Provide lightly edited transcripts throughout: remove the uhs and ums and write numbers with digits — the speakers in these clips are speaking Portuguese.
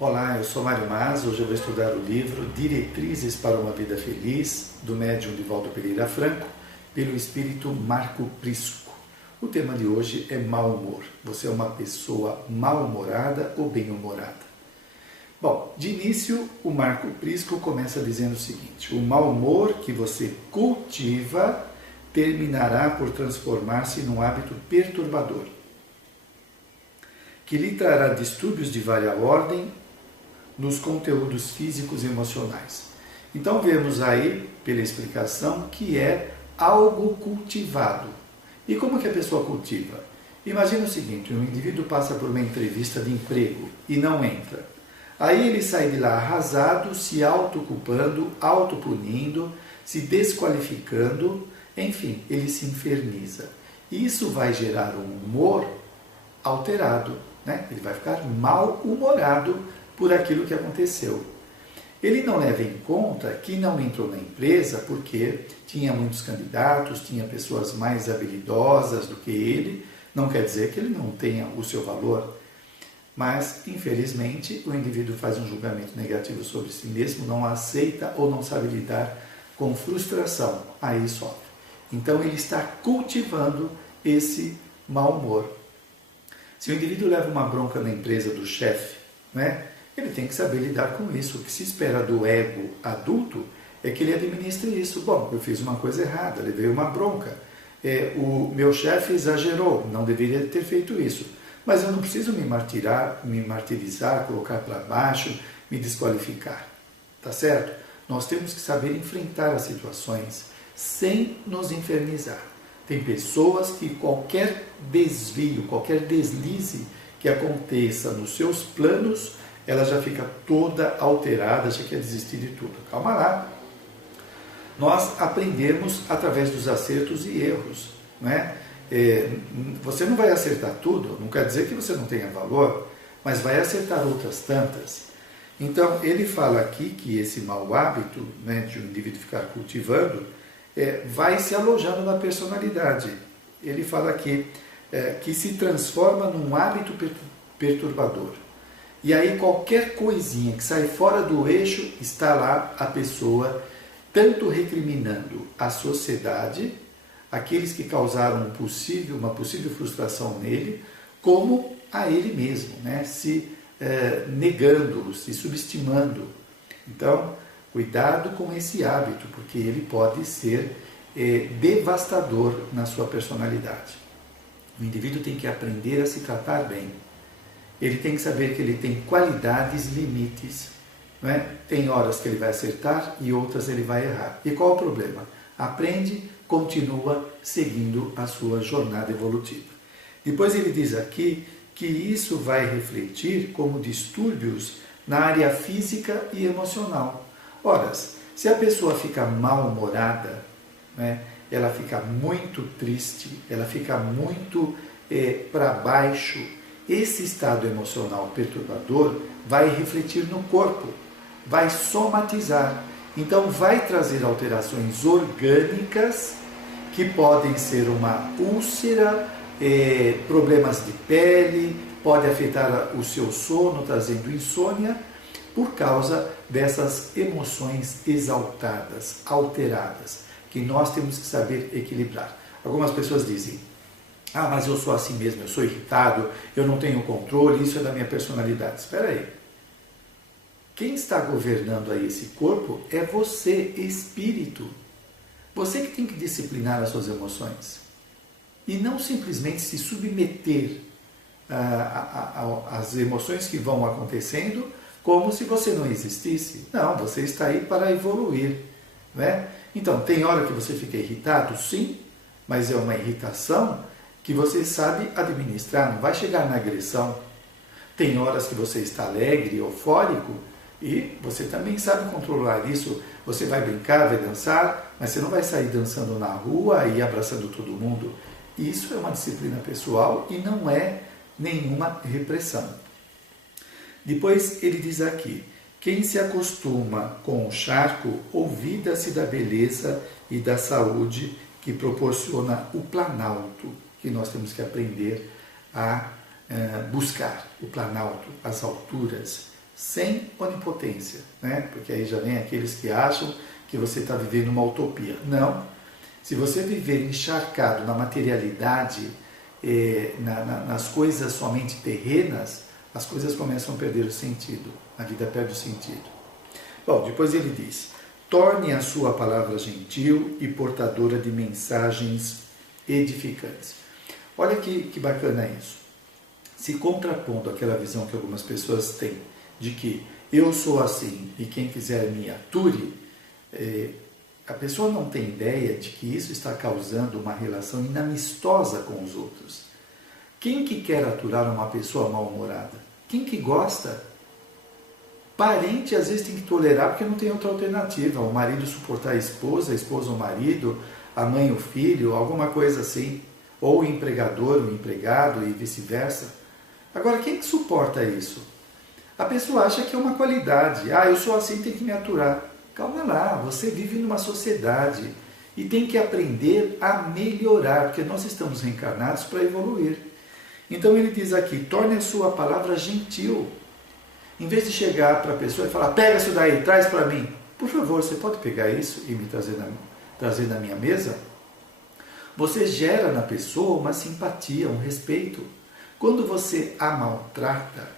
Olá, eu sou Mário Mas. Hoje eu vou estudar o livro Diretrizes para uma Vida Feliz, do médium Divaldo Pereira Franco, pelo espírito Marco Prisco. O tema de hoje é mau humor. Você é uma pessoa mal-humorada ou bem-humorada? Bom, de início, o Marco Prisco começa dizendo o seguinte: o mau humor que você cultiva terminará por transformar-se num hábito perturbador, que lhe trará distúrbios de várias ordem nos conteúdos físicos e emocionais. Então vemos aí, pela explicação, que é algo cultivado. E como que a pessoa cultiva? Imagina o seguinte: um indivíduo passa por uma entrevista de emprego e não entra. Aí ele sai de lá arrasado, se autoculpando, autopunindo, se desqualificando, enfim, ele se inferniza. Isso vai gerar um humor alterado, né? Ele vai ficar mal-humorado por aquilo que aconteceu. Ele não leva em conta que não entrou na empresa porque tinha muitos candidatos, tinha pessoas mais habilidosas do que ele. Não quer dizer que ele não tenha o seu valor, mas, infelizmente, o indivíduo faz um julgamento negativo sobre si mesmo, não aceita ou não sabe lidar com frustração, aí sofre. Então, ele está cultivando esse mau humor. Se o indivíduo leva uma bronca na empresa do chefe, né, ele tem que saber lidar com isso. O que se espera do ego adulto é que ele administre isso. Bom, eu fiz uma coisa errada, levei uma bronca. O meu chefe exagerou, não deveria ter feito isso. Mas eu não preciso me martirizar, colocar para baixo, me desqualificar. Tá certo? Nós temos que saber enfrentar as situações sem nos infernizar. Tem pessoas que qualquer desvio, qualquer deslize que aconteça nos seus planos, ela já fica toda alterada, já quer desistir de tudo. Calma lá. Nós aprendemos através dos acertos e erros, né? Você não vai acertar tudo, não quer dizer que você não tenha valor, mas vai acertar outras tantas. Então, ele fala aqui que esse mau hábito, né, de um indivíduo ficar cultivando, vai se alojando na personalidade. Ele fala aqui que se transforma num hábito perturbador. E aí qualquer coisinha que sai fora do eixo, está lá a pessoa tanto recriminando a sociedade, aqueles que causaram uma possível frustração nele, como a ele mesmo, né? Se negando, se subestimando. Então, cuidado com esse hábito, porque ele pode ser devastador na sua personalidade. O indivíduo tem que aprender a se tratar bem. Ele tem que saber que ele tem qualidades, limites. Não é? Tem horas que ele vai acertar e outras ele vai errar. E qual o problema? Aprende, continua seguindo a sua jornada evolutiva. Depois ele diz aqui que isso vai refletir como distúrbios na área física e emocional. Ora, se a pessoa fica mal-humorada, né, ela fica muito triste, ela fica muito para baixo, esse estado emocional perturbador vai refletir no corpo, vai somatizar. Então vai trazer alterações orgânicas que podem ser uma úlcera, problemas de pele, pode afetar o seu sono, trazendo insônia, por causa dessas emoções exaltadas, alteradas, que nós temos que saber equilibrar. Algumas pessoas dizem: mas eu sou assim mesmo, eu sou irritado, eu não tenho controle, isso é da minha personalidade. Espera aí. Quem está governando aí esse corpo é você, espírito. Você que tem que disciplinar as suas emoções. E não simplesmente se submeter às emoções que vão acontecendo como se você não existisse. Não, você está aí para evoluir. Né? Então, tem hora que você fica irritado? Sim, mas é uma irritação que você sabe administrar, não vai chegar na agressão. Tem horas que você está alegre, eufórico, e você também sabe controlar isso. Você vai brincar, vai dançar, mas você não vai sair dançando na rua e abraçando todo mundo. Isso é uma disciplina pessoal e não é nenhuma repressão. Depois ele diz aqui: quem se acostuma com o charco, olvida-se da beleza e da saúde que proporciona o planalto, que nós temos que aprender a buscar. O planalto, as alturas, sem onipotência, né? Porque aí já vem aqueles que acham que você está vivendo uma utopia. Não. Se você viver encharcado na materialidade, nas coisas somente terrenas, as coisas começam a perder o sentido. A vida perde o sentido. Bom, depois ele diz: torne a sua palavra gentil e portadora de mensagens edificantes. Olha que bacana isso. Se contrapondo àquela visão que algumas pessoas têm de que eu sou assim e quem quiser me ature, a pessoa não tem ideia de que isso está causando uma relação inamistosa com os outros. Quem que quer aturar uma pessoa mal-humorada? Quem que gosta? Parente às vezes tem que tolerar porque não tem outra alternativa. O marido suportar a esposa o marido, a mãe o filho, alguma coisa assim. Ou o empregador, o empregado e vice-versa. Agora, quem que suporta isso? A pessoa acha que é uma qualidade. Eu sou assim, tem que me aturar. Calma lá, você vive numa sociedade e tem que aprender a melhorar, porque nós estamos reencarnados para evoluir. Então ele diz aqui: torne a sua palavra gentil. Em vez de chegar para a pessoa e falar: pega isso daí, traz para mim. Por favor, você pode pegar isso e me trazer na minha mesa? Você gera na pessoa uma simpatia, um respeito. Quando você a maltrata,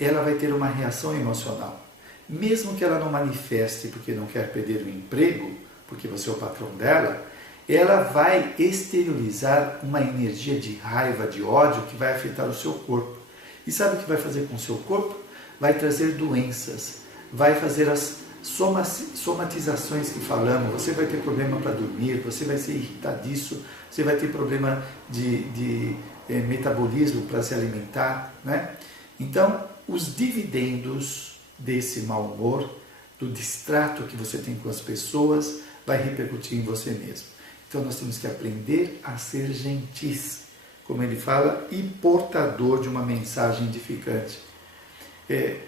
ela vai ter uma reação emocional. Mesmo que ela não manifeste porque não quer perder o emprego, porque você é o patrão dela, ela vai exteriorizar uma energia de raiva, de ódio que vai afetar o seu corpo. E sabe o que vai fazer com o seu corpo? Vai trazer doenças, vai fazer as somatizações que falamos. Você vai ter problema para dormir, você vai ser irritadiço, você vai ter problema de metabolismo para se alimentar, né? Então, os dividendos desse mau humor, do distrato que você tem com as pessoas, vai repercutir em você mesmo. Então nós temos que aprender a ser gentis, como ele fala, e portador de uma mensagem edificante.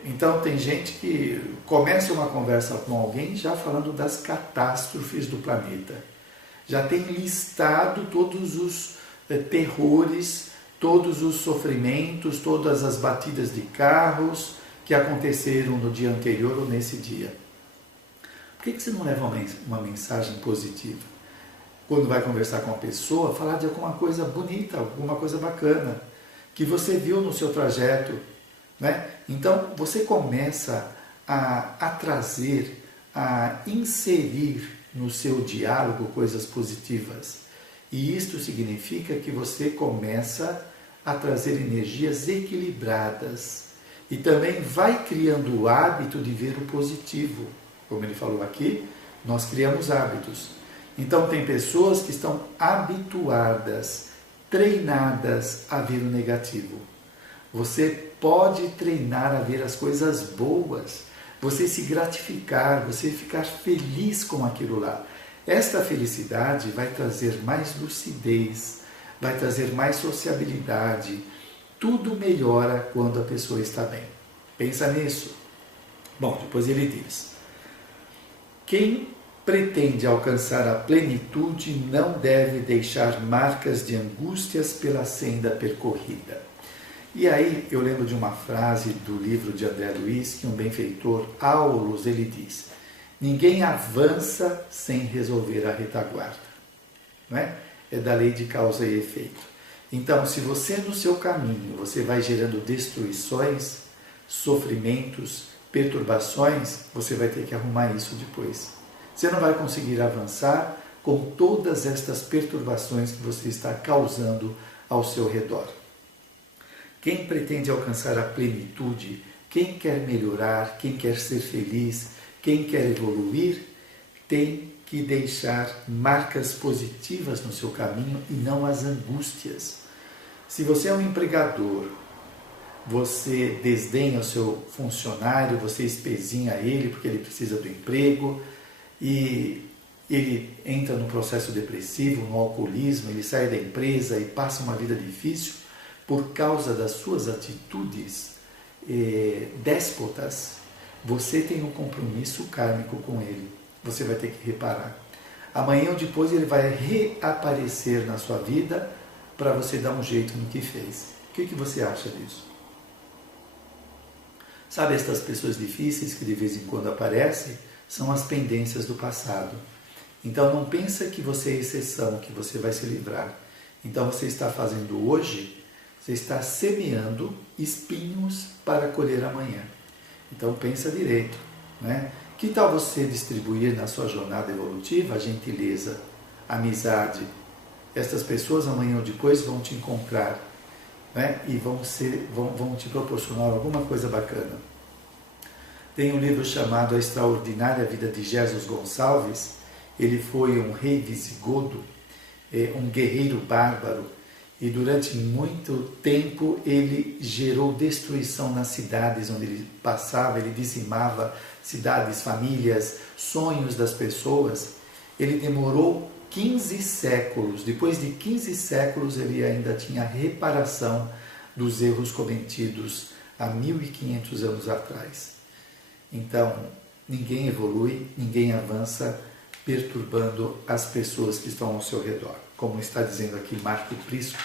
Então tem gente que começa uma conversa com alguém já falando das catástrofes do planeta. Já tem listado todos os terrores, todos os sofrimentos, todas as batidas de carros que aconteceram no dia anterior ou nesse dia. Por que você não leva uma mensagem positiva? Quando vai conversar com a pessoa, falar de alguma coisa bonita, alguma coisa bacana, que você viu no seu trajeto, né? Então, você começa a trazer, a inserir no seu diálogo coisas positivas. E isto significa que você começa a trazer energias equilibradas. E também vai criando o hábito de ver o positivo. Como ele falou aqui, nós criamos hábitos. Então tem pessoas que estão habituadas, treinadas a ver o negativo. Você pode treinar a ver as coisas boas, você se gratificar, você ficar feliz com aquilo lá. Esta felicidade vai trazer mais lucidez, vai trazer mais sociabilidade. Tudo melhora quando a pessoa está bem. Pensa nisso. Bom, depois ele diz: quem pretende alcançar a plenitude não deve deixar marcas de angústias pela senda percorrida. E aí eu lembro de uma frase do livro de André Luiz, que um benfeitor, Aulus, ele diz: ninguém avança sem resolver a retaguarda. Não é? É da lei de causa e efeito. Então, se você no seu caminho, você vai gerando destruições, sofrimentos, perturbações, você vai ter que arrumar isso depois. Você não vai conseguir avançar com todas estas perturbações que você está causando ao seu redor. Quem pretende alcançar a plenitude, quem quer melhorar, quem quer ser feliz, quem quer evoluir, tem que deixar marcas positivas no seu caminho e não as angústias. Se você é um empregador, você desdenha o seu funcionário, você espezinha ele porque ele precisa do emprego e ele entra no processo depressivo, no alcoolismo, ele sai da empresa e passa uma vida difícil por causa das suas atitudes déspotas, você tem um compromisso kármico com ele. Você vai ter que reparar. Amanhã ou depois ele vai reaparecer na sua vida para você dar um jeito no que fez. O que você acha disso? Sabe, estas pessoas difíceis que de vez em quando aparecem são as pendências do passado. Então não pensa que você é exceção, que você vai se livrar. Então você está fazendo hoje, você está semeando espinhos para colher amanhã. Então pensa direito, né? Que tal você distribuir na sua jornada evolutiva a gentileza, a amizade? Estas pessoas amanhã ou depois vão te encontrar, né? E vão te proporcionar alguma coisa bacana. Tem um livro chamado A Extraordinária Vida de Jesus Gonçalves. Ele foi um rei visigodo, um guerreiro bárbaro, e durante muito tempo ele gerou destruição nas cidades onde ele passava, ele dizimava cidades, famílias, sonhos das pessoas. Ele demorou 15 séculos, depois de 15 séculos ele ainda tinha reparação dos erros cometidos há 1500 anos atrás. Então, ninguém evolui, ninguém avança perturbando as pessoas que estão ao seu redor. Como está dizendo aqui Marco Prisco,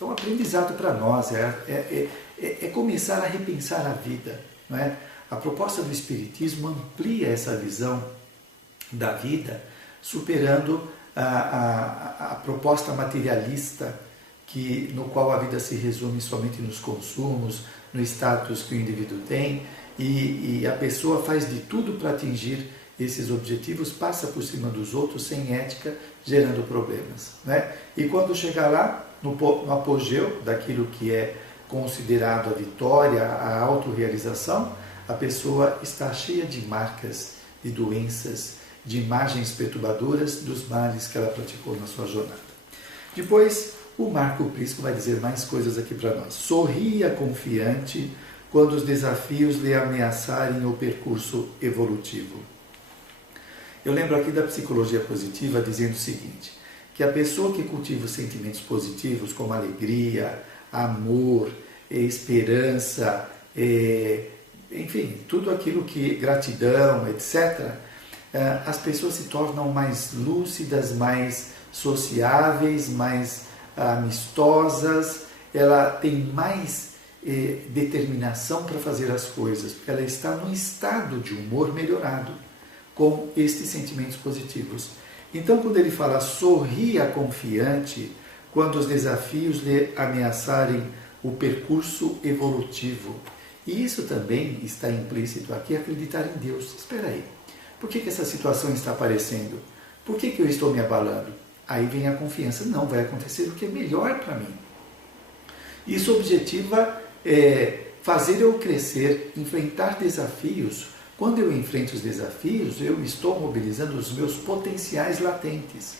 é um aprendizado para nós, é começar a repensar a vida. Não é? A proposta do Espiritismo amplia essa visão da vida, superando a proposta materialista, no qual a vida se resume somente nos consumos, no status que o indivíduo tem, e a pessoa faz de tudo para atingir esses objetivos, passa por cima dos outros sem ética, gerando problemas. Né? E quando chegar lá, no apogeu daquilo que é considerado a vitória, a autorrealização, a pessoa está cheia de marcas, de doenças, de imagens perturbadoras dos males que ela praticou na sua jornada. Depois, o Marco Prisco vai dizer mais coisas aqui para nós. Sorria confiante quando os desafios lhe ameaçarem o percurso evolutivo. Eu lembro aqui da psicologia positiva dizendo o seguinte, que a pessoa que cultiva os sentimentos positivos, como alegria, amor, esperança, enfim, tudo aquilo que, gratidão, etc., as pessoas se tornam mais lúcidas, mais sociáveis, mais amistosas, ela tem mais determinação para fazer as coisas, porque ela está num estado de humor melhorado, com estes sentimentos positivos. Então, quando ele fala sorria confiante, quando os desafios lhe ameaçarem o percurso evolutivo. E isso também está implícito aqui, acreditar em Deus. Espera aí, por que essa situação está aparecendo? Por que eu estou me abalando? Aí vem a confiança, não, vai acontecer o que é melhor para mim. Isso objetiva fazer eu crescer, enfrentar desafios. Quando eu enfrento os desafios, eu estou mobilizando os meus potenciais latentes.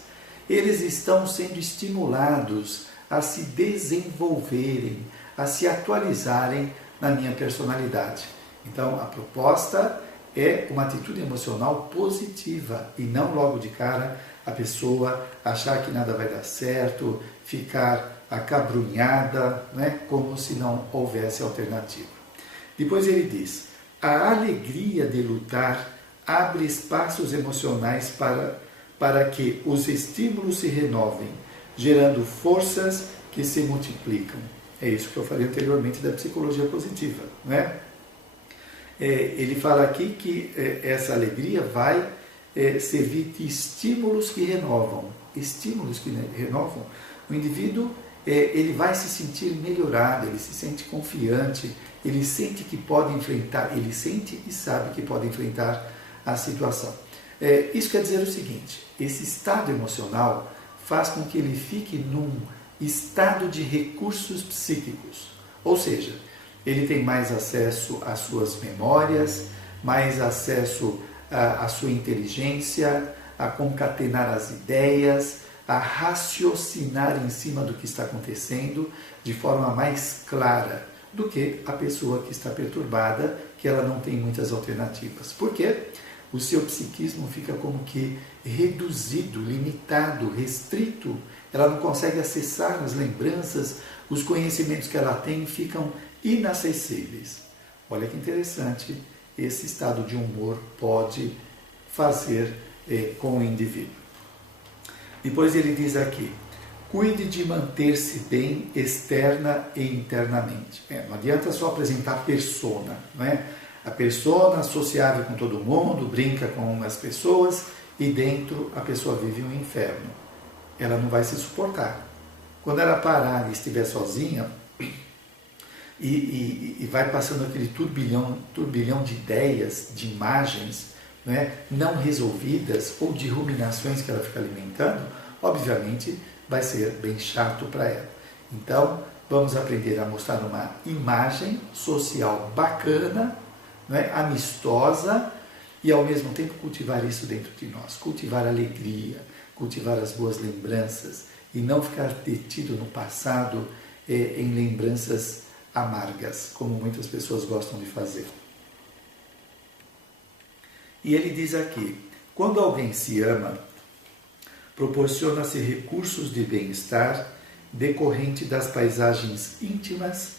Eles estão sendo estimulados a se desenvolverem, a se atualizarem na minha personalidade. Então, a proposta é uma atitude emocional positiva e não logo de cara a pessoa achar que nada vai dar certo, ficar acabrunhada, né, como se não houvesse alternativa. Depois ele diz, a alegria de lutar abre espaços emocionais para que os estímulos se renovem, gerando forças que se multiplicam. É isso que eu falei anteriormente da psicologia positiva, não é? Ele fala aqui que essa alegria vai servir de estímulos que renovam. Estímulos que renovam. O indivíduo ele vai se sentir melhorado, ele se sente confiante, ele sente que pode enfrentar, ele sente e sabe que pode enfrentar a situação. Isso quer dizer o seguinte, esse estado emocional faz com que ele fique num estado de recursos psíquicos, ou seja, ele tem mais acesso às suas memórias, mais acesso à sua inteligência, a concatenar as ideias, a raciocinar em cima do que está acontecendo de forma mais clara do que a pessoa que está perturbada, que ela não tem muitas alternativas. Por quê? O seu psiquismo fica como que reduzido, limitado, restrito. Ela não consegue acessar as lembranças, os conhecimentos que ela tem ficam inacessíveis. Olha que interessante, esse estado de humor pode fazer com o indivíduo. Depois ele diz aqui, cuide de manter-se bem externa e internamente. Não adianta só apresentar persona, não é? A persona sociável com todo mundo, brinca com as pessoas e dentro a pessoa vive um inferno. Ela não vai se suportar. Quando ela parar e estiver sozinha e vai passando aquele turbilhão de ideias, de imagens, né, não resolvidas ou de ruminações que ela fica alimentando, obviamente vai ser bem chato para ela. Então, vamos aprender a mostrar uma imagem social bacana, né, amistosa, e ao mesmo tempo cultivar isso dentro de nós, cultivar alegria, cultivar as boas lembranças e não ficar detido no passado em lembranças amargas, como muitas pessoas gostam de fazer. E ele diz aqui, quando alguém se ama, proporciona-se recursos de bem-estar decorrente das paisagens íntimas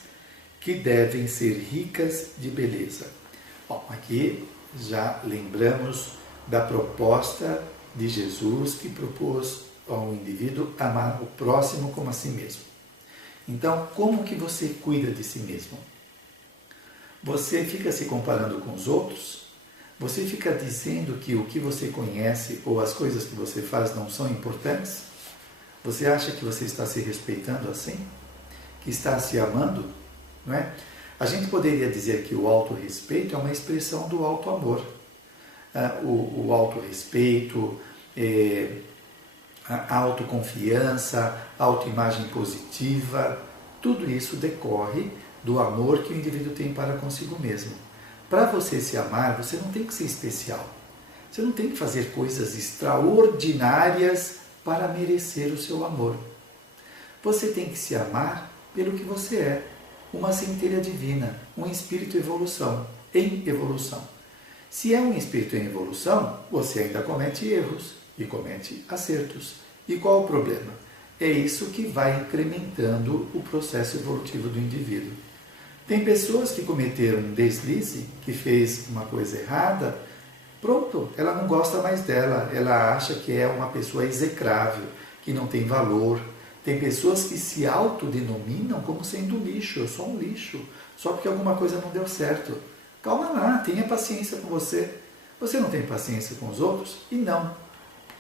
que devem ser ricas de beleza. Bom, aqui já lembramos da proposta de Jesus que propôs ao indivíduo amar o próximo como a si mesmo. Então, como que você cuida de si mesmo? Você fica se comparando com os outros? Você fica dizendo que o que você conhece ou as coisas que você faz não são importantes? Você acha que você está se respeitando assim? Que está se amando? Não é? A gente poderia dizer que o autorrespeito é uma expressão do auto-amor. O autorrespeito, a autoconfiança, a autoimagem positiva, tudo isso decorre do amor que o indivíduo tem para consigo mesmo. Para você se amar, você não tem que ser especial. Você não tem que fazer coisas extraordinárias para merecer o seu amor. Você tem que se amar pelo que você é, uma centelha divina, um espírito em evolução. Se é um espírito em evolução, você ainda comete erros e comete acertos. E qual o problema? É isso que vai incrementando o processo evolutivo do indivíduo. Tem pessoas que cometeram um deslize, que fez uma coisa errada, pronto, ela não gosta mais dela, ela acha que é uma pessoa execrável, que não tem valor. Tem pessoas que se autodenominam como sendo lixo, eu sou um lixo, só porque alguma coisa não deu certo. Calma lá, tenha paciência com você. Você não tem paciência com os outros? E não.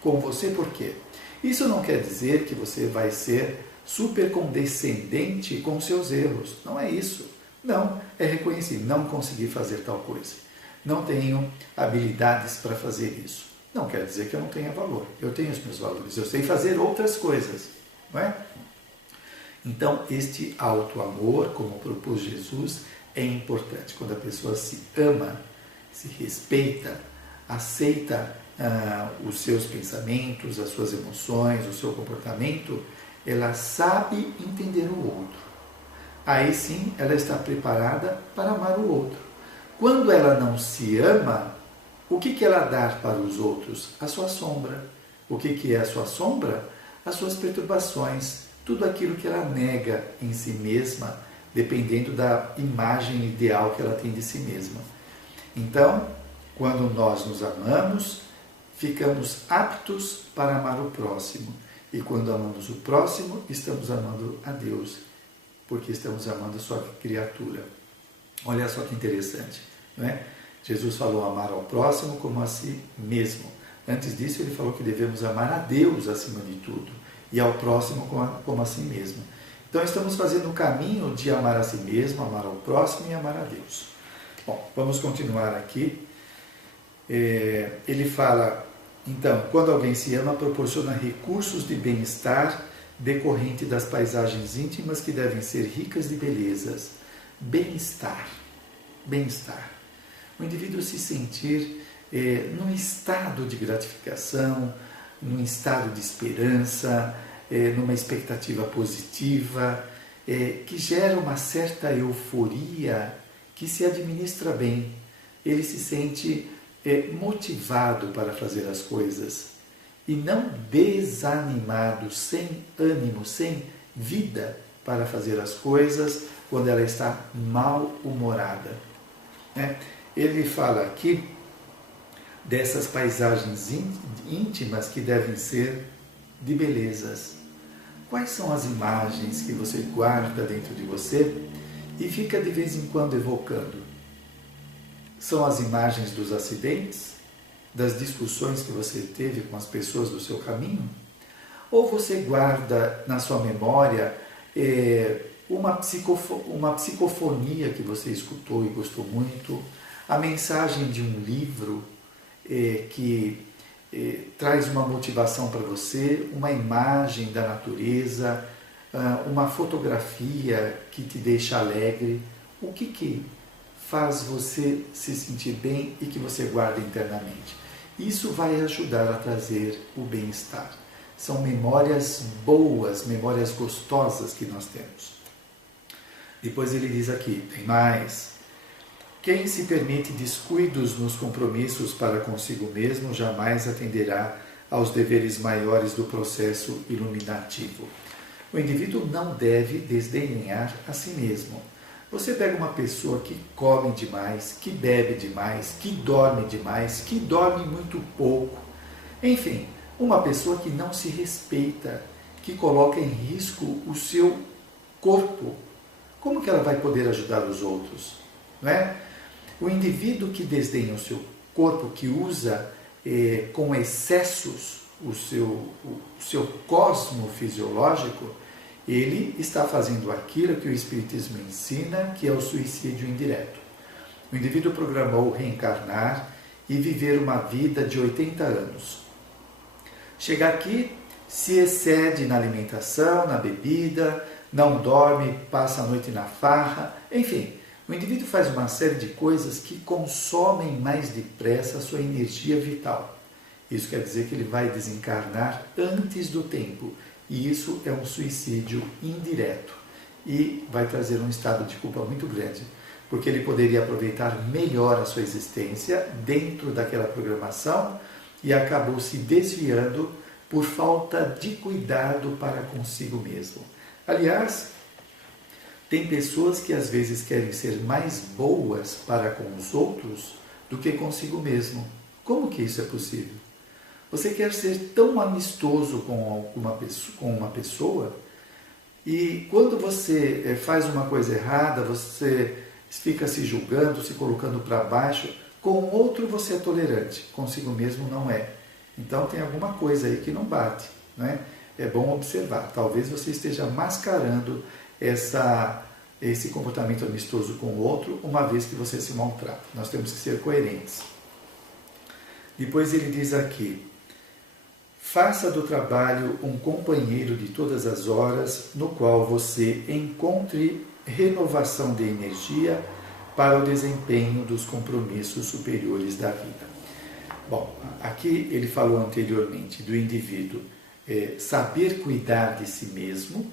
Com você por quê? Isso não quer dizer que você vai ser super condescendente com seus erros. Não é isso. Não, é reconhecer, não consegui fazer tal coisa. Não tenho habilidades para fazer isso. Não quer dizer que eu não tenha valor. Eu tenho os meus valores, eu sei fazer outras coisas. Não é? Então, este auto-amor, como propôs Jesus, é importante. Quando a pessoa se ama, se respeita, aceita os seus pensamentos, as suas emoções, o seu comportamento, ela sabe entender o outro. Aí sim, ela está preparada para amar o outro. Quando ela não se ama, o que ela dá para os outros? A sua sombra. O que é a sua sombra? As suas perturbações, tudo aquilo que ela nega em si mesma, dependendo da imagem ideal que ela tem de si mesma. Então, quando nós nos amamos, ficamos aptos para amar o próximo. E quando amamos o próximo, estamos amando a Deus, porque estamos amando a sua criatura. Olha só que interessante, não é? Jesus falou amar ao próximo como a si mesmo. Antes disso, ele falou que devemos amar a Deus acima de tudo e ao próximo como a si mesmo. Então, estamos fazendo o caminho de amar a si mesmo, amar ao próximo e amar a Deus. Bom, vamos continuar aqui. Ele fala, então, quando alguém se ama, proporciona recursos de bem-estar decorrente das paisagens íntimas que devem ser ricas de belezas. Bem-estar. Bem-estar. O indivíduo se sentir num estado de gratificação, num estado de esperança, numa expectativa positiva, que gera uma certa euforia que se administra bem. Ele se sente motivado para fazer as coisas e não desanimado, sem ânimo, sem vida para fazer as coisas quando ela está mal-humorada. Ele fala aqui dessas paisagens íntimas que devem ser de belezas. Quais são as imagens que você guarda dentro de você e fica de vez em quando evocando? São as imagens dos acidentes, das discussões que você teve com as pessoas do seu caminho? Ou você guarda na sua memória uma psicofonia que você escutou e gostou muito, a mensagem de um livro que traz uma motivação para você, uma imagem da natureza, uma fotografia que te deixa alegre? O que faz você se sentir bem e que você guarda internamente? Isso vai ajudar a trazer o bem-estar. São memórias boas, memórias gostosas que nós temos. Depois ele diz aqui, tem mais. Quem se permite descuidos nos compromissos para consigo mesmo jamais atenderá aos deveres maiores do processo iluminativo. O indivíduo não deve desdenhar a si mesmo. Você pega uma pessoa que come demais, que bebe demais, que dorme muito pouco. Enfim, uma pessoa que não se respeita, que coloca em risco o seu corpo. Como que ela vai poder ajudar os outros? Não é? O indivíduo que desdenha o seu corpo, que usa com excessos o seu cosmo fisiológico, ele está fazendo aquilo que o Espiritismo ensina, que é o suicídio indireto. O indivíduo programou reencarnar e viver uma vida de 80 anos. Chega aqui, se excede na alimentação, na bebida, não dorme, passa a noite na farra, enfim, o indivíduo faz uma série de coisas que consomem mais depressa a sua energia vital. Isso quer dizer que ele vai desencarnar antes do tempo. E isso é um suicídio indireto e vai trazer um estado de culpa muito grande, porque ele poderia aproveitar melhor a sua existência dentro daquela programação e acabou se desviando por falta de cuidado para consigo mesmo. Aliás, tem pessoas que às vezes querem ser mais boas para com os outros do que consigo mesmo. Como que isso é possível? Você quer ser tão amistoso com uma pessoa e quando você faz uma coisa errada, você fica se julgando, se colocando para baixo. Com o outro você é tolerante, consigo mesmo não é. Então tem alguma coisa aí que não bate, né? É bom observar. Talvez você esteja mascarando esse comportamento amistoso com o outro, uma vez que você se maltrata. Nós temos que ser coerentes. Depois ele diz aqui: faça do trabalho um companheiro de todas as horas, no qual você encontre renovação de energia para o desempenho dos compromissos superiores da vida. Bom, aqui ele falou anteriormente do indivíduo saber cuidar de si mesmo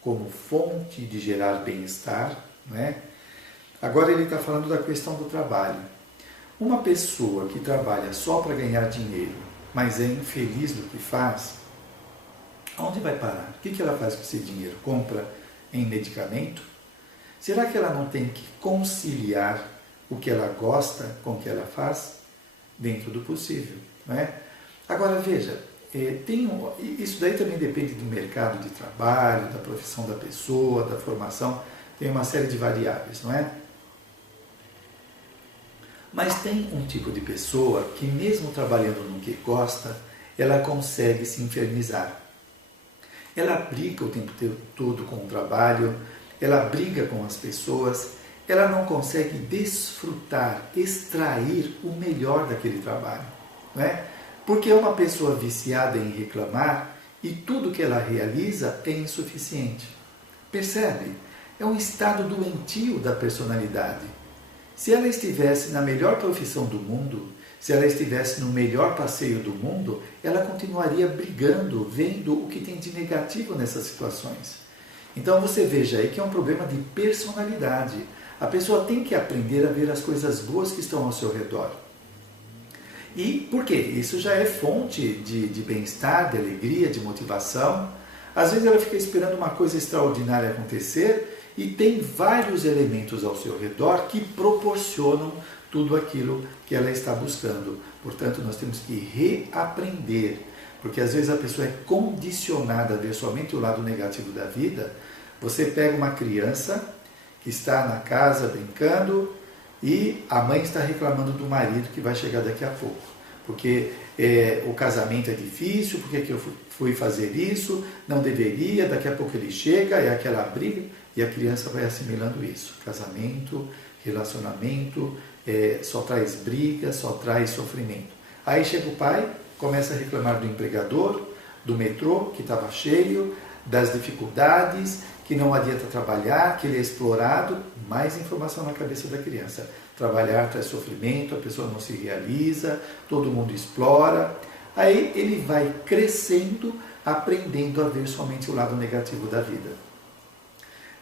como fonte de gerar bem-estar, né? Agora ele está falando da questão do trabalho. Uma pessoa que trabalha só para ganhar dinheiro, mas é infeliz do que faz, aonde vai parar? O que ela faz com esse dinheiro? Compra em medicamento? Será que ela não tem que conciliar o que ela gosta com o que ela faz? Dentro do possível, não é? Agora veja, isso daí também depende do mercado de trabalho, da profissão da pessoa, da formação, tem uma série de variáveis, não é? Mas tem um tipo de pessoa que mesmo trabalhando no que gosta, ela consegue se infernizar. Ela briga o tempo todo com o trabalho, ela briga com as pessoas, ela não consegue desfrutar, extrair o melhor daquele trabalho, não é? Porque é uma pessoa viciada em reclamar e tudo que ela realiza é insuficiente. Percebe? É um estado doentio da personalidade. Se ela estivesse na melhor profissão do mundo, se ela estivesse no melhor passeio do mundo, ela continuaria brigando, vendo o que tem de negativo nessas situações. Então você veja aí que é um problema de personalidade. A pessoa tem que aprender a ver as coisas boas que estão ao seu redor. E por quê? Isso já é fonte de bem-estar, de alegria, de motivação. Às vezes ela fica esperando uma coisa extraordinária acontecer e tem vários elementos ao seu redor que proporcionam tudo aquilo que ela está buscando. Portanto, nós temos que reaprender, porque às vezes a pessoa é condicionada a ver somente o lado negativo da vida. Você pega uma criança que está na casa brincando E a mãe está reclamando do marido que vai chegar daqui a pouco, porque o casamento é difícil, porque que eu fui fazer isso, não deveria, daqui a pouco ele chega, é aquela briga, e a criança vai assimilando isso. Casamento, relacionamento, só traz briga, só traz sofrimento. Aí chega o pai, começa a reclamar do empregador, do metrô, que estava cheio, das dificuldades, que não adianta trabalhar, que ele é explorado. Mais informação na cabeça da criança. Trabalhar traz sofrimento, a pessoa não se realiza, todo mundo explora. Aí ele vai crescendo, aprendendo a ver somente o lado negativo da vida.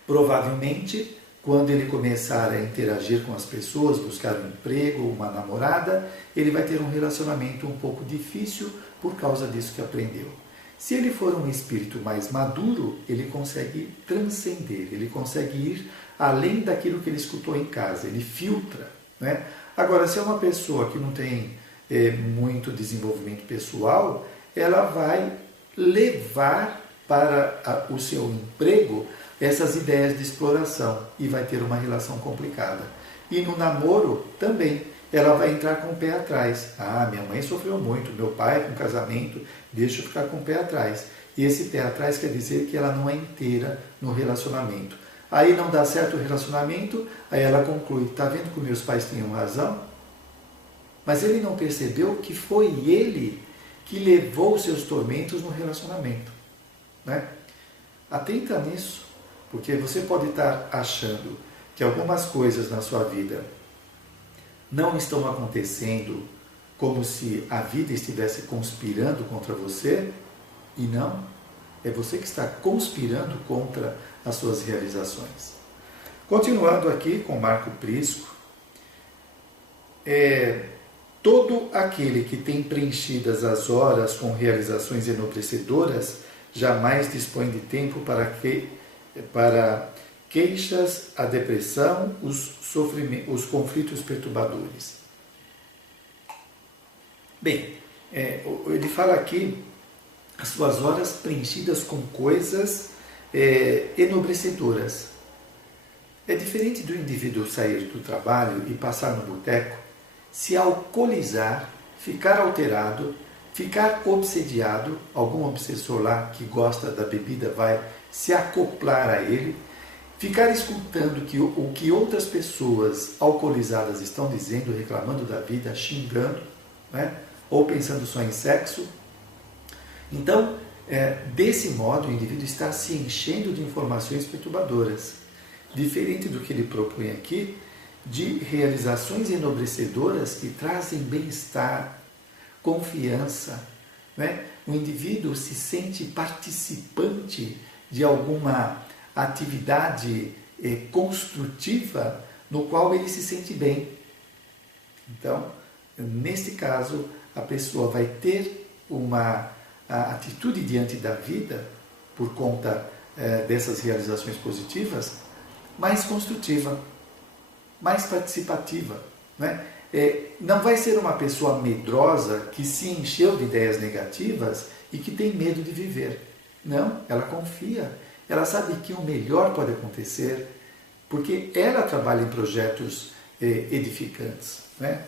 Provavelmente, quando ele começar a interagir com as pessoas, buscar um emprego, uma namorada, ele vai ter um relacionamento um pouco difícil por causa disso que aprendeu. Se ele for um espírito mais maduro, ele consegue transcender, ele consegue ir além daquilo que ele escutou em casa, ele filtra, né? Agora, se é uma pessoa que não tem muito desenvolvimento pessoal, ela vai levar para o seu emprego essas ideias de exploração e vai ter uma relação complicada. E no namoro também, ela vai entrar com o pé atrás. Ah, minha mãe sofreu muito, meu pai com casamento, deixa eu ficar com o pé atrás. E esse pé atrás quer dizer que ela não é inteira no relacionamento. Aí não dá certo o relacionamento, aí ela conclui, está vendo que meus pais tinham razão? Mas ele não percebeu que foi ele que levou os seus tormentos no relacionamento, né? Atenta nisso, porque você pode estar achando que algumas coisas na sua vida não estão acontecendo como se a vida estivesse conspirando contra você, e não, é você que está conspirando contra as suas realizações. Continuando aqui com Marco Prisco, todo aquele que tem preenchidas as horas com realizações enobrecedoras jamais dispõe de tempo para queixas, a depressão, os conflitos perturbadores. Bem, ele fala aqui as suas horas preenchidas com coisas enobrecedoras. É diferente do indivíduo sair do trabalho e passar no boteco, se alcoolizar, ficar alterado, ficar obsediado, algum obsessor lá que gosta da bebida vai se acoplar a ele, ficar escutando o que outras pessoas alcoolizadas estão dizendo, reclamando da vida, xingando, né? Ou pensando só em sexo. Então, desse modo, o indivíduo está se enchendo de informações perturbadoras. Diferente do que ele propõe aqui, de realizações enobrecedoras que trazem bem-estar, confiança, né? O indivíduo se sente participante de alguma atividade construtiva no qual ele se sente bem. Então, neste caso, a pessoa vai ter uma atitude diante da vida, por conta dessas realizações positivas, mais construtiva, mais participativa, né? Não vai ser uma pessoa medrosa que se encheu de ideias negativas e que tem medo de viver. Não, ela confia, ela sabe que o melhor pode acontecer, porque ela trabalha em projetos edificantes, né?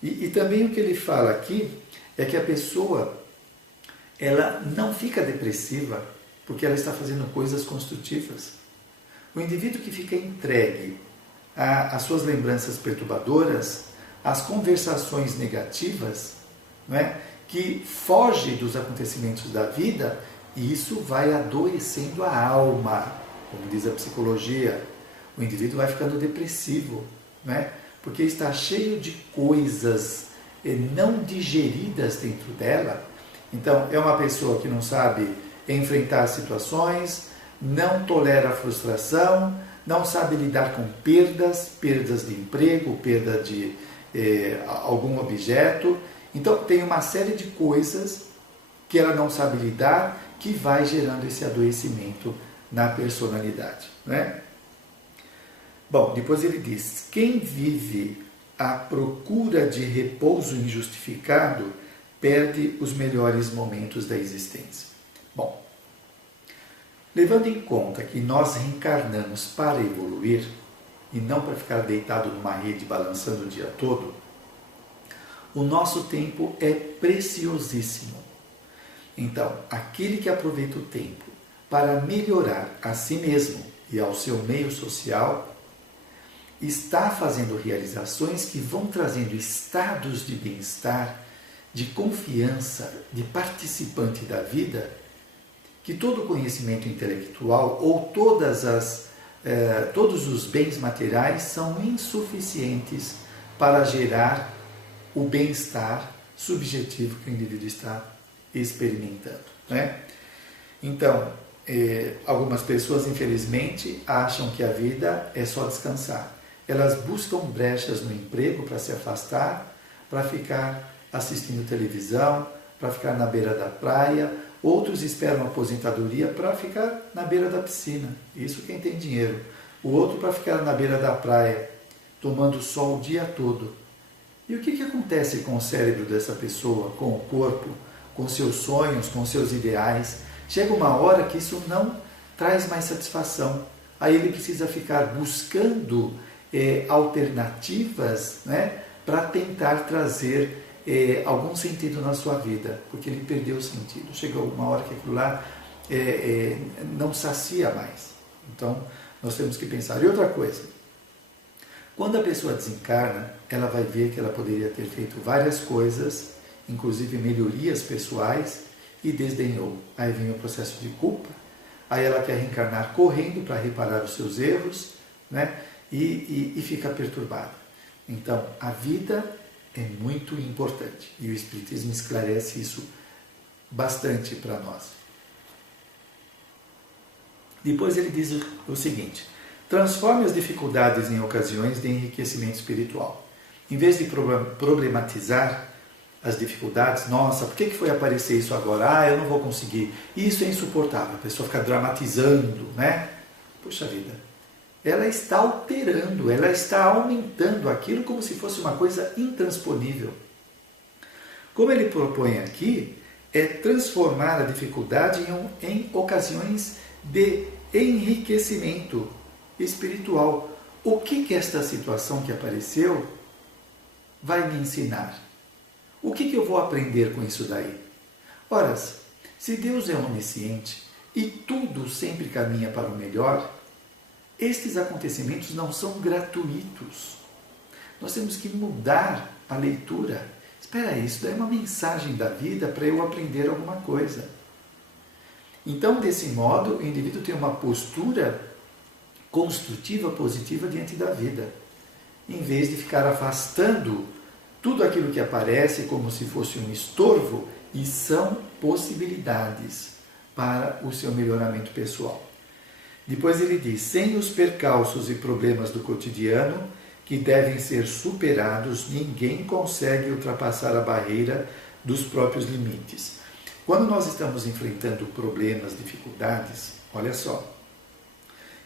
E também o que ele fala aqui é que a pessoa ela não fica depressiva porque ela está fazendo coisas construtivas. O indivíduo que fica entregue às suas lembranças perturbadoras, às conversações negativas, né, que foge dos acontecimentos da vida, e isso vai adoecendo a alma, como diz a psicologia. O indivíduo vai ficando depressivo, né, porque está cheio de coisas não digeridas dentro dela. Então, é uma pessoa que não sabe enfrentar situações, não tolera a frustração, não sabe lidar com perdas de emprego, perda de algum objeto. Então, tem uma série de coisas que ela não sabe lidar, que vai gerando esse adoecimento na personalidade, né? Bom, depois ele diz, quem vive à procura de repouso injustificado perde os melhores momentos da existência. Bom, levando em conta que nós reencarnamos para evoluir, e não para ficar deitado numa rede balançando o dia todo, o nosso tempo é preciosíssimo. Então, aquele que aproveita o tempo para melhorar a si mesmo e ao seu meio social, está fazendo realizações que vão trazendo estados de bem-estar, de confiança, de participante da vida, que todo conhecimento intelectual ou todos os bens materiais são insuficientes para gerar o bem-estar subjetivo que o indivíduo está experimentando, né? Então, algumas pessoas, infelizmente, acham que a vida é só descansar. Elas buscam brechas no emprego para se afastar, para ficar assistindo televisão, para ficar na beira da praia. Outros esperam a aposentadoria para ficar na beira da piscina. Isso quem tem dinheiro. O outro para ficar na beira da praia, tomando sol o dia todo. E o que acontece com o cérebro dessa pessoa, com o corpo, com seus sonhos, com seus ideais? Chega uma hora que isso não traz mais satisfação. Aí ele precisa ficar buscando alternativas, né, para tentar trazer algum sentido na sua vida, porque ele perdeu o sentido. Chega uma hora que aquilo lá não sacia mais. Então, nós temos que pensar. E outra coisa, quando a pessoa desencarna, ela vai ver que ela poderia ter feito várias coisas, inclusive melhorias pessoais, e desdenhou. Aí vem o processo de culpa, aí ela quer reencarnar correndo para reparar os seus erros, né? E fica perturbada. Então, a vida é muito importante e o Espiritismo esclarece isso bastante para nós. Depois ele diz o seguinte: transforme as dificuldades em ocasiões de enriquecimento espiritual. Em vez de problematizar as dificuldades, nossa, por que foi aparecer isso agora? Eu não vou conseguir, isso é insuportável. A pessoa fica dramatizando, né? Puxa vida, ela está alterando, ela está aumentando aquilo como se fosse uma coisa intransponível. Como ele propõe aqui, é transformar a dificuldade em ocasiões de enriquecimento espiritual. O que esta situação que apareceu vai me ensinar? O que eu vou aprender com isso daí? Ora, se Deus é onisciente e tudo sempre caminha para o melhor, estes acontecimentos não são gratuitos. Nós temos que mudar a leitura. Espera aí, isso daí é uma mensagem da vida para eu aprender alguma coisa. Então, desse modo, o indivíduo tem uma postura construtiva, positiva diante da vida, em vez de ficar afastando tudo aquilo que aparece como se fosse um estorvo, e são possibilidades para o seu melhoramento pessoal. Depois ele diz: sem os percalços e problemas do cotidiano, que devem ser superados, ninguém consegue ultrapassar a barreira dos próprios limites. Quando nós estamos enfrentando problemas, dificuldades, olha só,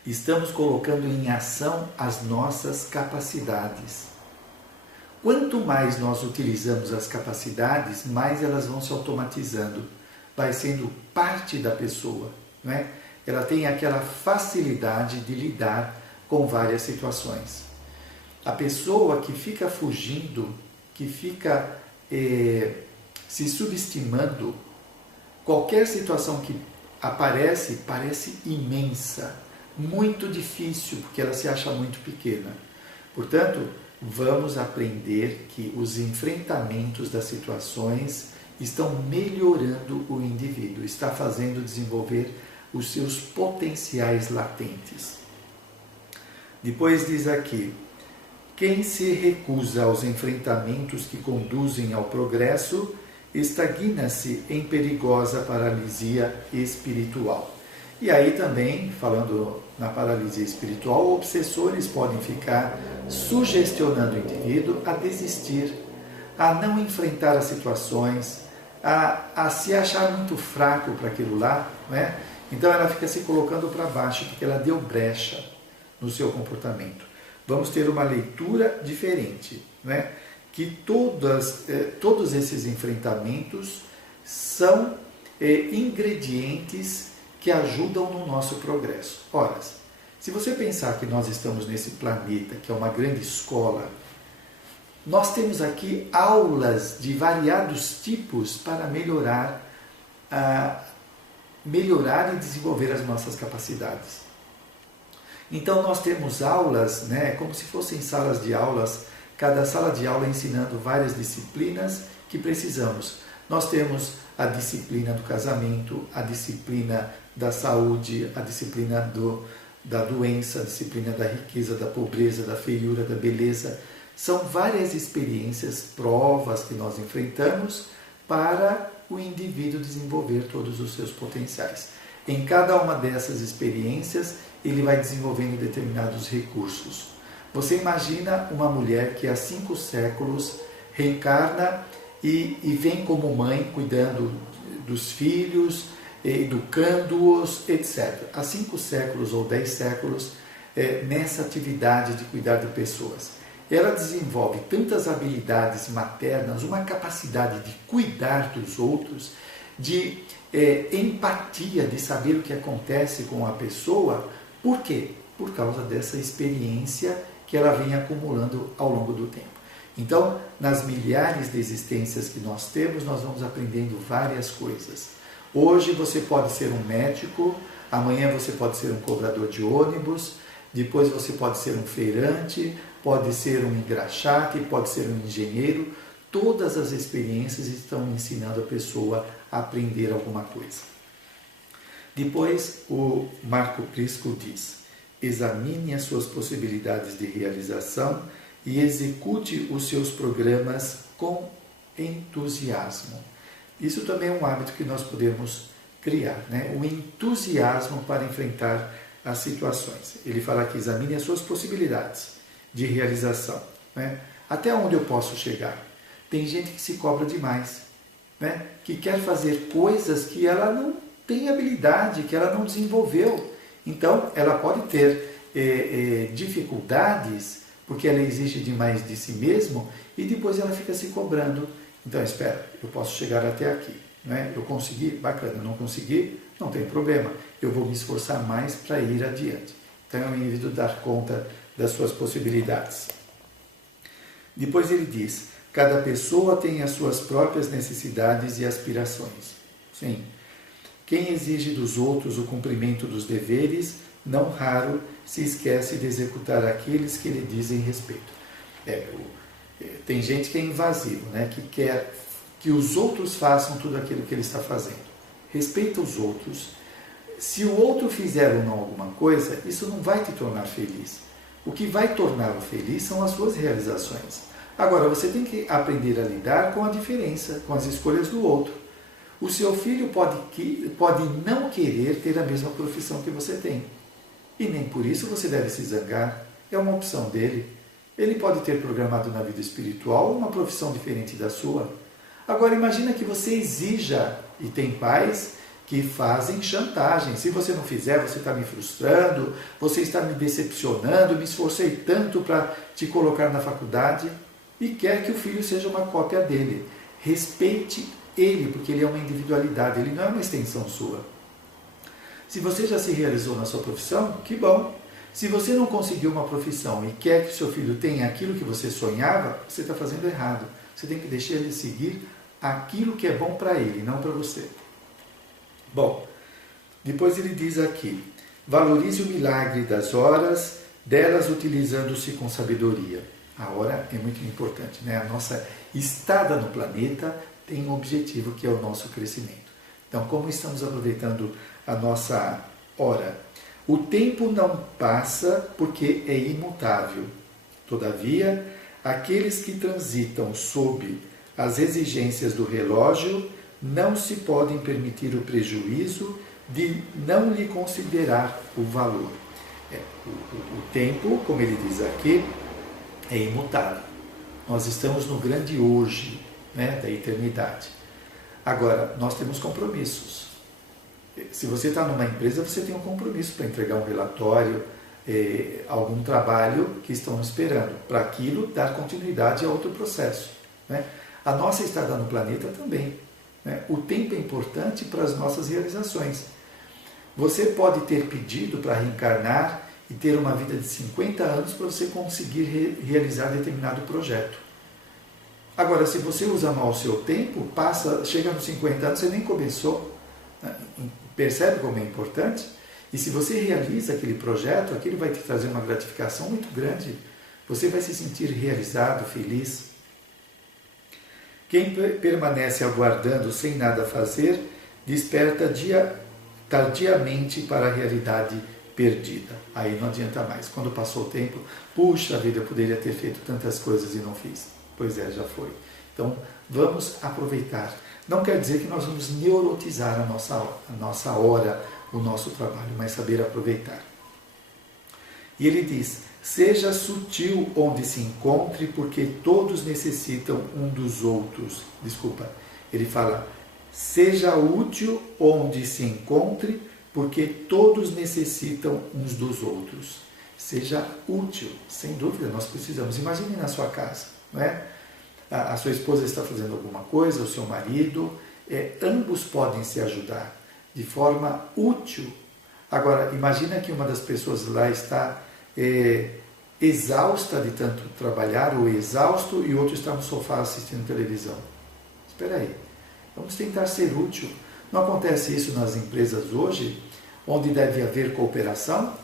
estamos colocando em ação as nossas capacidades. Quanto mais nós utilizamos as capacidades, mais elas vão se automatizando, vai sendo parte da pessoa, não é? Ela tem aquela facilidade de lidar com várias situações. A pessoa que fica fugindo, que fica se subestimando, qualquer situação que aparece parece imensa, muito difícil, porque ela se acha muito pequena. Portanto, vamos aprender que os enfrentamentos das situações estão melhorando o indivíduo, está fazendo desenvolver os seus potenciais latentes. Depois diz aqui: quem se recusa aos enfrentamentos que conduzem ao progresso, estagna-se em perigosa paralisia espiritual. E aí também, falando na paralisia espiritual, obsessores podem ficar sugestionando o indivíduo a desistir, a não enfrentar as situações, a se achar muito fraco para aquilo lá, né? Então ela fica se colocando para baixo, porque ela deu brecha no seu comportamento. Vamos ter uma leitura diferente, né? Que todos esses enfrentamentos são ingredientes que ajudam no nosso progresso. Ora, Se você pensar que nós estamos nesse planeta, que é uma grande escola, nós temos aqui aulas de variados tipos para melhorar e desenvolver as nossas capacidades. Então nós temos aulas, né, como se fossem salas de aulas, cada sala de aula ensinando várias disciplinas que precisamos. Nós temos a disciplina do casamento, a disciplina da saúde, a disciplina da doença, a disciplina da riqueza, da pobreza, da feiura, da beleza. São várias experiências, provas que nós enfrentamos para o indivíduo desenvolver todos os seus potenciais. Em cada uma dessas experiências, ele vai desenvolvendo determinados recursos. Você imagina uma mulher que há 5 séculos reencarna e vem como mãe, cuidando dos filhos, educando-os, etc. Há 5 séculos ou 10 séculos nessa atividade de cuidar de pessoas. Ela desenvolve tantas habilidades maternas, uma capacidade de cuidar dos outros, de empatia, de saber o que acontece com a pessoa. Por quê? Por causa dessa experiência que ela vem acumulando ao longo do tempo. Então, nas milhares de existências que nós temos, nós vamos aprendendo várias coisas. Hoje você pode ser um médico, amanhã você pode ser um cobrador de ônibus, depois você pode ser um feirante, pode ser um engraxate, pode ser um engenheiro. Todas as experiências estão ensinando a pessoa a aprender alguma coisa. Depois, o Marco Prisco diz: examine as suas possibilidades de realização e execute os seus programas com entusiasmo. Isso também é um hábito que nós podemos criar, né? O entusiasmo para enfrentar as situações. Ele fala que examine as suas possibilidades de realização, né? Até onde eu posso chegar? Tem gente que se cobra demais, né? Que quer fazer coisas que ela não tem habilidade, que ela não desenvolveu. Então, ela pode ter dificuldades porque ela exige demais de si mesma e depois ela fica se cobrando. Então, espera, eu posso chegar até aqui, né? Eu consegui, bacana, não consegui, não tem problema. Eu vou me esforçar mais para ir adiante. Então, é o indivíduo dar conta das suas possibilidades. Depois ele diz: cada pessoa tem as suas próprias necessidades e aspirações. Sim. Quem exige dos outros o cumprimento dos deveres, não raro se esquece de executar aqueles que lhe dizem respeito. Tem gente que é invasivo, né? Que quer que os outros façam tudo aquilo que ele está fazendo. Respeita os outros. Se o outro fizer ou não alguma coisa, isso não vai te tornar feliz. O que vai torná-lo feliz são as suas realizações. Agora, você tem que aprender a lidar com a diferença, com as escolhas do outro. O seu filho pode não querer ter a mesma profissão que você tem. E nem por isso você deve se zangar. É uma opção dele. Ele pode ter programado na vida espiritual uma profissão diferente da sua. Agora imagina que você exija, e tem pais que fazem chantagem. Se você não fizer, você está me frustrando, você está me decepcionando, me esforcei tanto para te colocar na faculdade, e quer que o filho seja uma cópia dele. Respeite ele, porque ele é uma individualidade, ele não é uma extensão sua. Se você já se realizou na sua profissão, que bom. Se você não conseguiu uma profissão e quer que seu filho tenha aquilo que você sonhava, você está fazendo errado. Você tem que deixar ele seguir aquilo que é bom para ele, não para você. Bom, depois ele diz aqui: valorize o milagre das horas, delas utilizando-se com sabedoria. A hora é muito importante, né? A nossa estada no planeta tem um objetivo que é o nosso crescimento. Então, como estamos aproveitando a nossa hora? O tempo não passa porque é imutável. Todavia, aqueles que transitam sob as exigências do relógio não se podem permitir o prejuízo de não lhe considerar o valor. O tempo, como ele diz aqui, é imutável. Nós estamos no grande hoje, né, da eternidade. Agora, nós temos compromissos. Se você está numa empresa, você tem um compromisso para entregar um relatório, algum trabalho que estão esperando. Para aquilo, dar continuidade a outro processo, né? A nossa estada no planeta também, né? O tempo é importante para as nossas realizações. Você pode ter pedido para reencarnar e ter uma vida de 50 anos para você conseguir realizar determinado projeto. Agora, se você usa mal o seu tempo, chega nos 50 anos, você nem começou. Percebe como é importante? E se você realiza aquele projeto, aquilo vai te trazer uma gratificação muito grande. Você vai se sentir realizado, feliz. Quem permanece aguardando sem nada fazer, desperta tardiamente para a realidade perdida. Aí não adianta mais. Quando passou o tempo, puxa vida, eu poderia ter feito tantas coisas e não fiz. Pois é, já foi. Então, vamos aproveitar. Não quer dizer que nós vamos neurotizar a nossa hora, o nosso trabalho, mas saber aproveitar. E ele diz, seja sutil onde se encontre, porque todos necessitam um dos outros. Desculpa, ele fala, seja útil onde se encontre, porque todos necessitam uns dos outros. Seja útil, sem dúvida, nós precisamos. Imagine na sua casa, não é? A sua esposa está fazendo alguma coisa, o seu marido, ambos podem se ajudar de forma útil. Agora, imagina que uma das pessoas lá está exausta de tanto trabalhar, ou exausto, e o outro está no sofá assistindo televisão. Espera aí, vamos tentar ser útil. Não acontece isso nas empresas hoje, onde deve haver cooperação?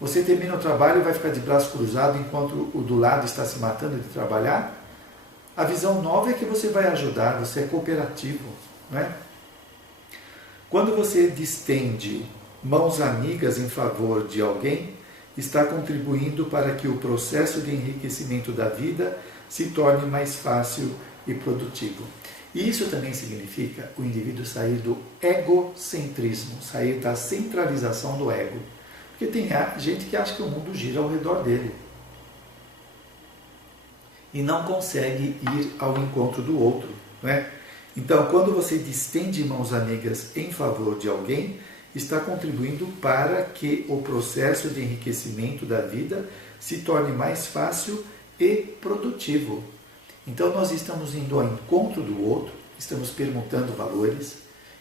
Você termina o trabalho e vai ficar de braço cruzado enquanto o do lado está se matando de trabalhar? A visão nova é que você vai ajudar, você é cooperativo, não é? Quando você distende mãos amigas em favor de alguém, está contribuindo para que o processo de enriquecimento da vida se torne mais fácil e produtivo. E isso também significa o indivíduo sair do egocentrismo, sair da centralização do ego. Porque tem gente que acha que o mundo gira ao redor dele e não consegue ir ao encontro do outro, não é? Então, quando você distende mãos amigas em favor de alguém, está contribuindo para que o processo de enriquecimento da vida se torne mais fácil e produtivo. Então, nós estamos indo ao encontro do outro, estamos permutando valores,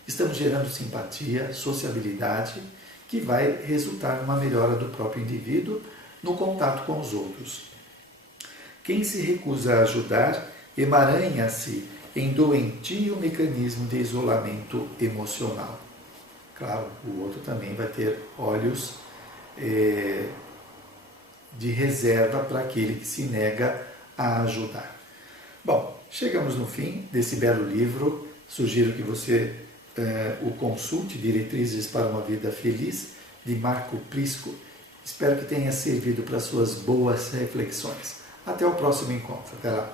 estamos gerando simpatia, sociabilidade, que vai resultar numa melhora do próprio indivíduo no contato com os outros. Quem se recusa a ajudar emaranha-se em doentio mecanismo de isolamento emocional. Claro, o outro também vai ter olhos de reserva para aquele que se nega a ajudar. Bom, chegamos no fim desse belo livro. Sugiro que você o consulte, Diretrizes para uma Vida Feliz, de Marco Prisco. Espero que tenha servido para suas boas reflexões. Até o próximo encontro. Até lá.